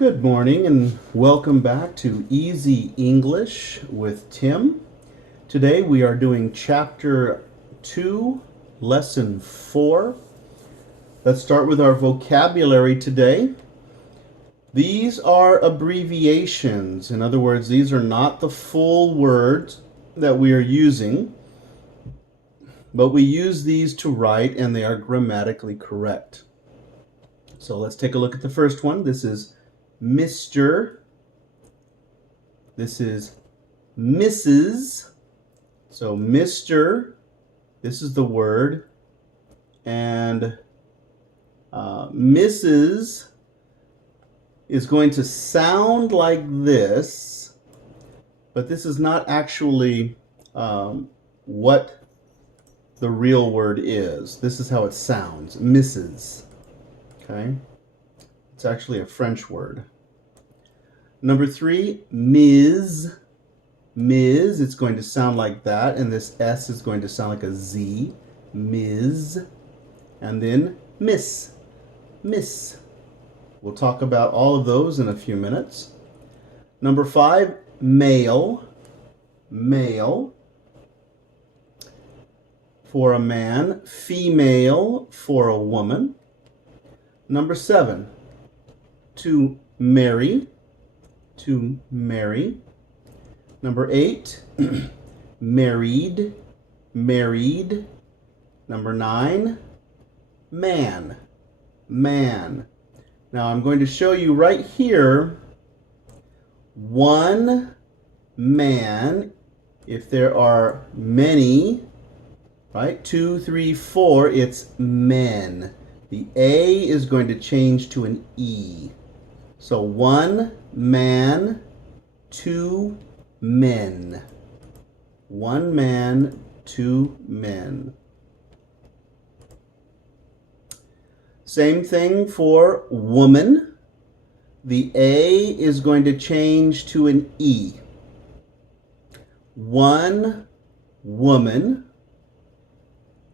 Good morning and welcome back to Easy English with Tim. Today we are doing Chapter 2, Lesson 4. Let's start with our vocabulary today. These are abbreviations. In other words, these are not the full words that we are using, but we use these to write and they are grammatically correct. So let's take a look at the first one. This is Mr. This is Mrs. So Mr., this is the word, and Mrs. is going to sound like this, but this is not actually what the real word is. This is how it sounds, Mrs. Okay? It's actually a French word. Number 3, Ms. Ms, it's going to sound like that, and this S is going to sound like a Z. Ms. And then Miss. Miss. We'll talk about all of those in a few minutes. Number 5, male. Male. For a man. Female for a woman. Number 7, to marry. To marry. Number 8, married. Married. Number 9, man. Man. Now I'm going to show you right here one man. If there are many, right? 2, 3, 4, it's men. The A is going to change to an E. So one man, 2 men. One man, 2 men. Same thing for woman. The A is going to change to an E. One woman.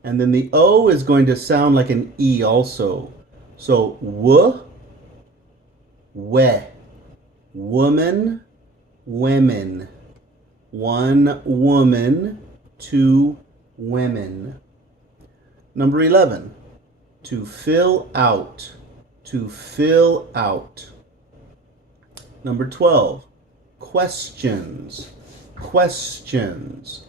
And then the O is going to sound like an E also. So we, woman, women. One woman, 2 women. Number 11, to fill out. To fill out. Number 12, questions. Questions.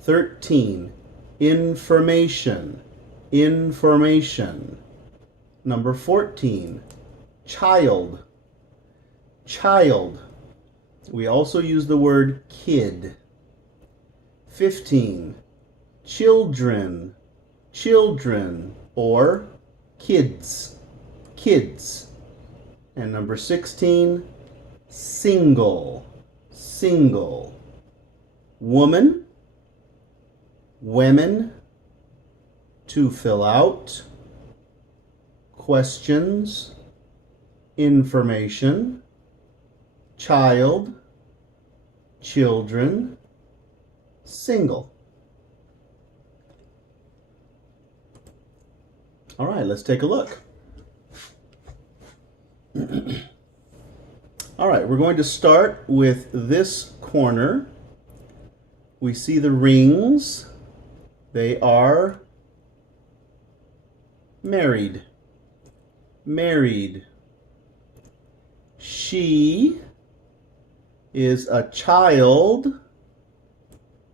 13, information. Information. Number 14, child. Child. We also use the word kid. 15, children. Children or kids. Kids. And number 16, single. Single. Woman. Women. To fill out. Questions. Information. Child. Children. Single. All right, let's take a look. All right, we're going to start with this corner. We see the rings. They are married. Married. She is a child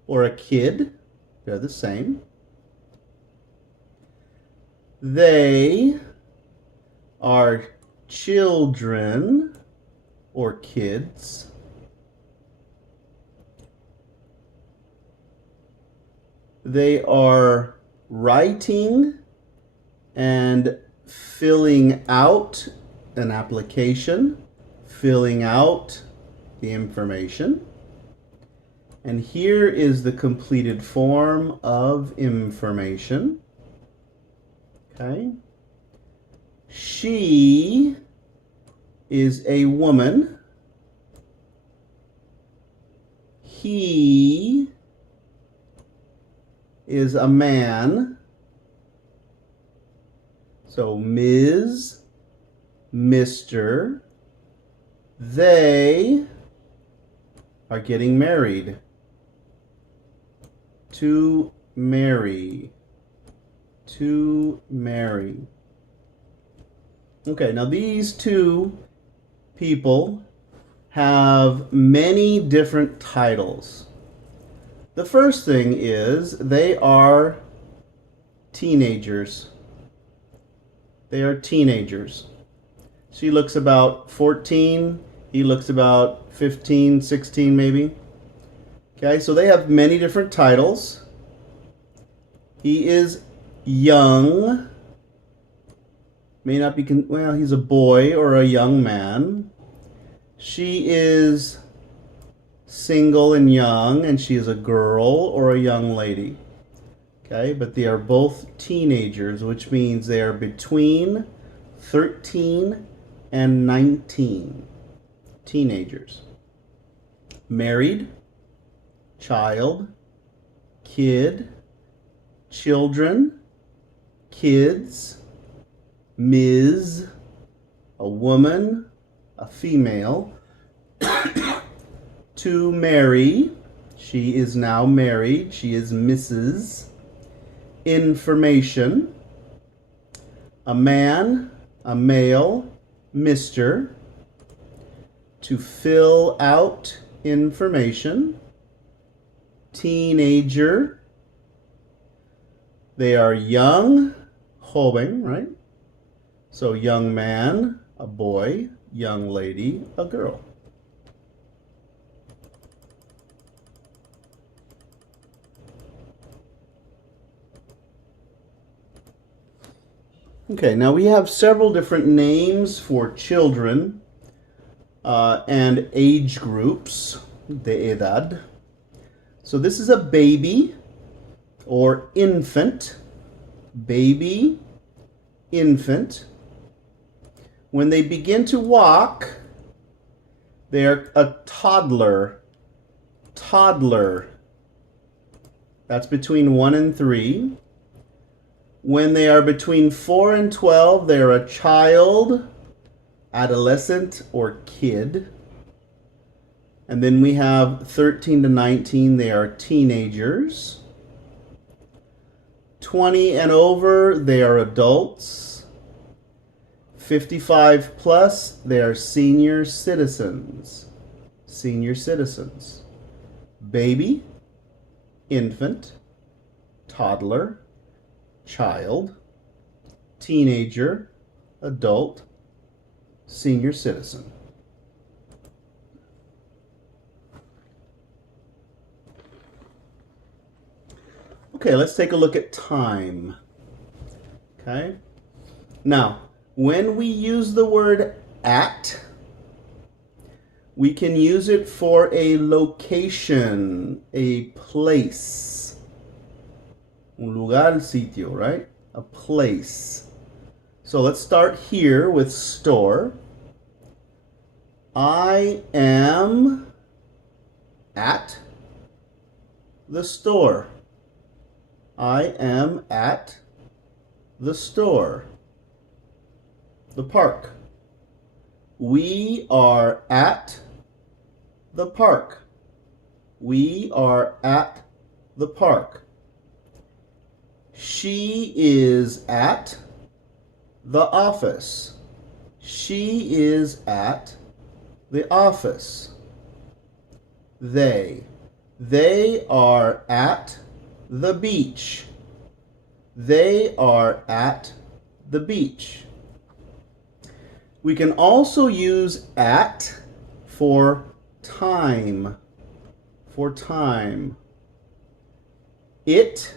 or a kid. They're the same. They are children or kids. They are writing and filling out an application, filling out the information. And here is the completed form of information. Okay. She is a woman. He is a man. So Ms., Mr., They are getting married. To marry. To marry. Okay, now these two people have many different titles. The first thing is they are teenagers. They are teenagers. She looks about 14. He looks about 15, 16 maybe. Okay, so they have many different titles. He is young. May not be, well, he's a boy or a young man. She is single and young, and she is a girl or a young lady. Okay, but they are both teenagers, which means they are between 13 and 19. Teenagers. Married, child, kid, children, kids, Ms., a woman, a female. To marry, she is now married, she is Mrs. Information, a man, a male, Mr. To fill out information. Teenager, they are young, joven, right? So young man, a boy, young lady, a girl. Okay, now we have several different names for children and age groups, de edad. So this is a baby or infant. Baby, infant. When they begin to walk, they are a toddler. Toddler. That's between 1 and 3. When they are between 4 and 12, they are a child, adolescent, or kid. And then we have 13 to 19, they are teenagers. 20 and over, they are adults. 55 plus, they are senior citizens. Senior citizens. Baby, infant, toddler, child, teenager, adult, senior citizen. Okay, let's take a look at time. Okay? Now, when we use the word at, we can use it for a location, a place. Un lugar, sitio, right? A place. So let's start here with store. I am at the store. I am at the store. The park. We are at the park. We are at the park. She is at the office. She is at the office. They are at the beach. They are at the beach. We can also use at for time. For time. It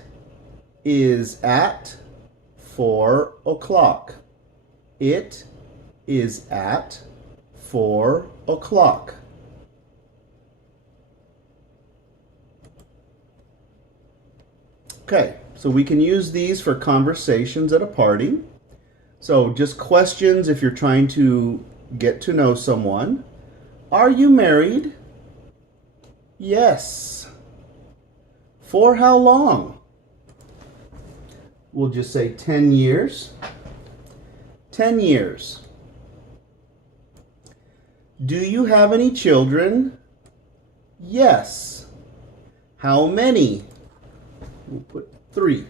is at 4 o'clock. It is at 4 o'clock. Okay, so we can use these for conversations at a party. So just questions if you're trying to get to know someone. Are you married? Yes. For how long? We'll just say 10 years. 10 years. Do you have any children? Yes. How many? We'll put 3.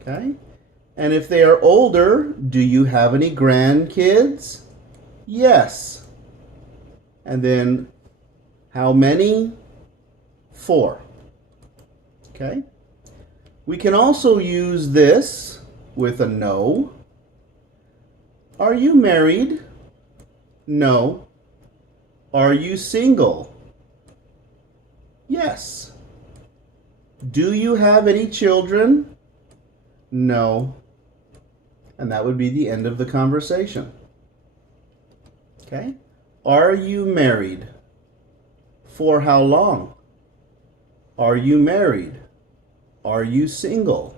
Okay? And if they are older, do you have any grandkids? Yes. And then how many? 4. Okay? We can also use this with a no. Are you married? No. Are you single? Yes. Do you have any children? No. And that would be the end of the conversation. Okay? Are you married? For how long? Are you married? Are you single?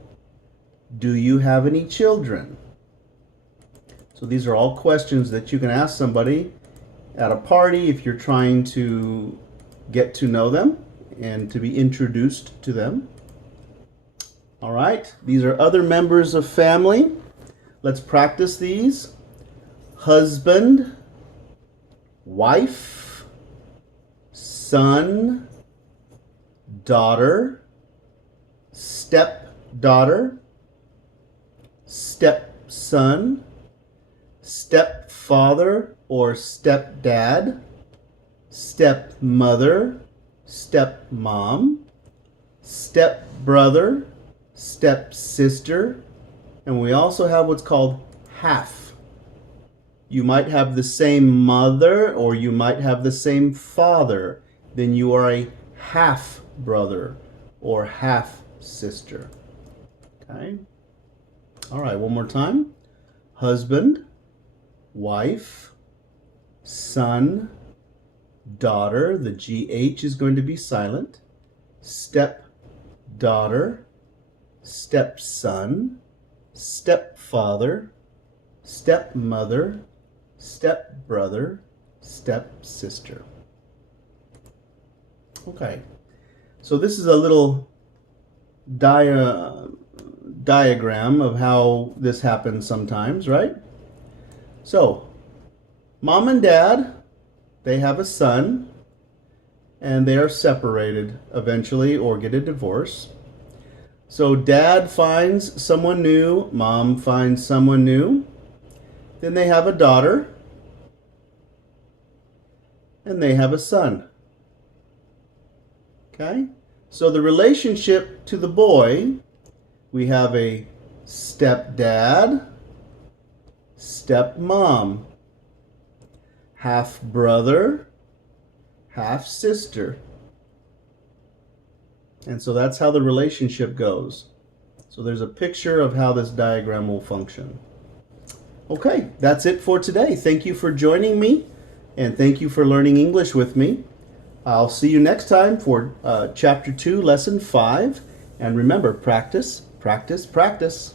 Do you have any children? So these are all questions that you can ask somebody at a party if you're trying to get to know them and to be introduced to them. All right, these are other members of family. Let's practice these. Husband, wife, son, daughter, stepdaughter, stepson, stepfather or stepdad, stepmother, stepmom, stepbrother, stepsister, and we also have what's called half. You might have the same mother or you might have the same father. Then you are a half brother or half sister. Okay? All right, one more time. Husband, wife, son, daughter. The GH is going to be silent. Stepdaughter, stepson, stepfather, stepmother, stepbrother, stepsister. Okay, so this is a little diagram of how this happens sometimes, right? So, mom and dad, they have a son, and they are separated eventually or get a divorce. So dad finds someone new, mom finds someone new. Then they have a daughter, and they have a son. Okay? So the relationship to the boy, we have a stepdad, stepmom, half brother, half sister. And so that's how the relationship goes. So there's a picture of how this diagram will function. Okay, that's it for today. Thank you for joining me, and thank you for learning English with me. I'll see you next time for Chapter 2, Lesson 5. And remember, practice, practice, practice.